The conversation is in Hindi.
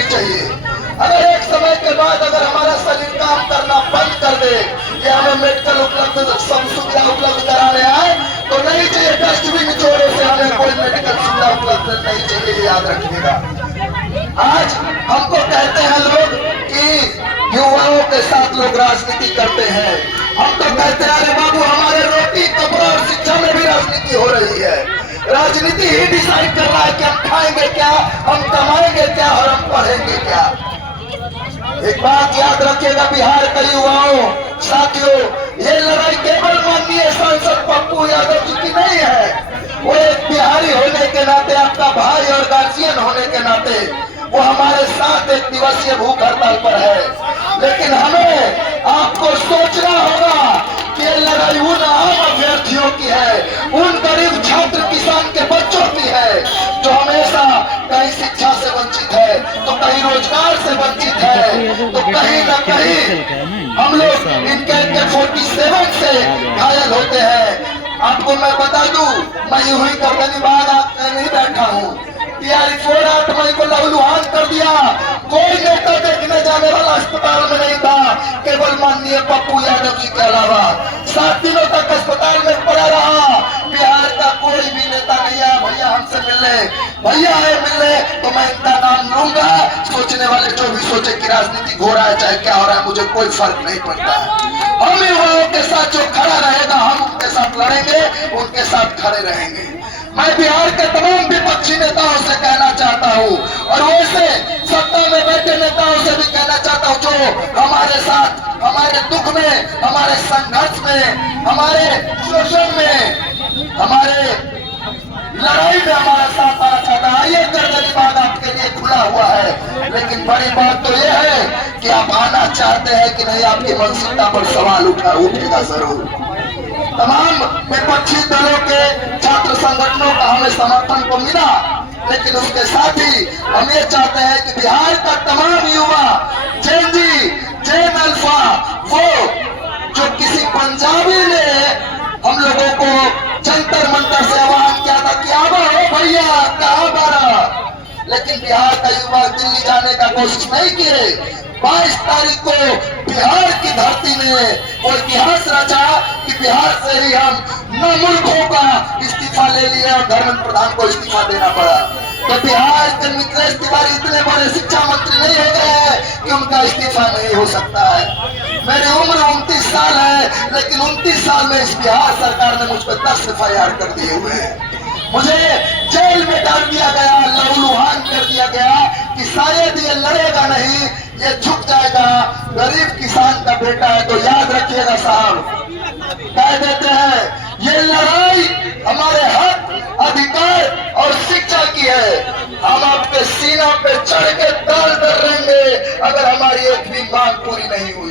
नहीं चाहिए। अगर एक समय के बाद अगर हमारा शरीर काम करना बंद कर दे या हमें मेडिकल उपलब्ध सब सुविधा उपलब्ध कराने आए तो नहीं चाहिए डस्टबिन छोड़े से हमें कोई मेडिकल सुविधा उपलब्ध नहीं चाहिए, ये याद रखिएगा। आज हमको कहते हैं लोग कि युवाओं के साथ लोग राजनीति करते हैं। हम तो कहते हैं अरे बाबू हमारे रोटी कपड़ा और शिक्षा में भी राजनीति हो रही है। राजनीति ही डिसाइड कर रहा है कि हम खाएंगे क्या, हम कमाएंगे क्या और हम पढ़ेंगे क्या। एक बात याद रखिएगा बिहार के युवाओं साथियों, ये लड़ाई केवल माननीय सांसद पप्पू यादव जी की नहीं है। वो एक बिहारी होने के नाते, आपका भाई और गार्जियन होने के नाते वो हमारे साथ एक दिवसीय भूख हड़ताल पर है। लेकिन हमें आपको सोचना होगा कि ये लड़ाई उन आम अभ्यर्थियों की है, उन गरीब छात्र किसान के बच्चों की है जो हमेशा कहीं शिक्षा से वंचित है तो कहीं रोजगार से वंचित है तो कहीं न कहीं हम लोग इनके 47 से घायल होते हैं। आपको मैं बता दूं, मैं यूं ही गर्दनी बाग नहीं बैठा हूँ। टीआर 8 मई को लहूलुहान कर दिया। कोई नेता देखने जाने वाला अस्पताल में नहीं था, केवल माननीय पप्पू यादव जी के अलावा। 7 दिनों तक अस्पताल में पड़ा रहा। बिहार का कोई भी नेता नहीं आया भैया हमसे मिलने। भैया आए मिलने तो मैं इनका नाम लूंगा। सोचने वाले जो भी सोचे कि राजनीति हो रहा है चाहे क्या हो रहा है, मुझे कोई फर्क नहीं पड़ता है। हम युवाओं के साथ जो खड़ा रहेगा हम उनके साथ लड़ेंगे, उनके साथ खड़े रहेंगे। मैं बिहार के तमाम विपक्षी नेताओं से कहना चाहता हूँ और वैसे सत्ता में बैठे नेताओं से भी कहना चाहता हूँ जो हमारे साथ हमारे दुख में, हमारे संघर्ष में, हमारे शोषण में, हमारे लड़ाई में हमारा साथ आना चाहता है। आइए गर्दनी बाग आपके लिए खुला हुआ है। लेकिन बड़ी बात तो यह है कि आप आना चाहते हैं कि नहीं, आपकी मानसिकता पर सवाल उठेगा जरूर। तमाम विपक्षी दलों के छात्र संगठनों का हमें समर्थन को मिला, लेकिन उसके साथ ही हम ये चाहते हैं कि बिहार का तमाम युवा जेनजी, जेन अल्फा, वो जो किसी पंजाबी ने हम लोगों को जंतर मंतर से आह्वान किया था कि आवा हो भैया कहाँ बारा, लेकिन बिहार का युवा दिल्ली जाने का कोशिश नहीं किए। 22 तारीख को बिहार की धरती में वो इतिहास रचा कि बिहार से ही हम 9 मुल्कों का इस्तीफा ले लिए और धर्मेंद्र प्रधान को इस्तीफा देना पड़ा। तो बिहार के मिथिलेश तिवारी इतने बड़े शिक्षा मंत्री नहीं हो गए हैं कि उनका इस्तीफा नहीं हो सकता है। मेरी उम्र 29 साल है, लेकिन 29 साल में इस बिहार सरकार ने मुझ पर 10 FIR कर दिए हुए हैं। मुझे जेल में डाल दिया गया, लहूलुहान कर दिया गया कि शायद ये लड़ेगा नहीं, ये झुक जाएगा, गरीब किसान का बेटा है। तो याद रखिएगा साहब, कह देते हैं ये लड़ाई हमारे हक, अधिकार और शिक्षा की है। हम आपके सीना पे चढ़ के ताल कर रहेंगे अगर हमारी एक भी मांग पूरी नहीं हुई।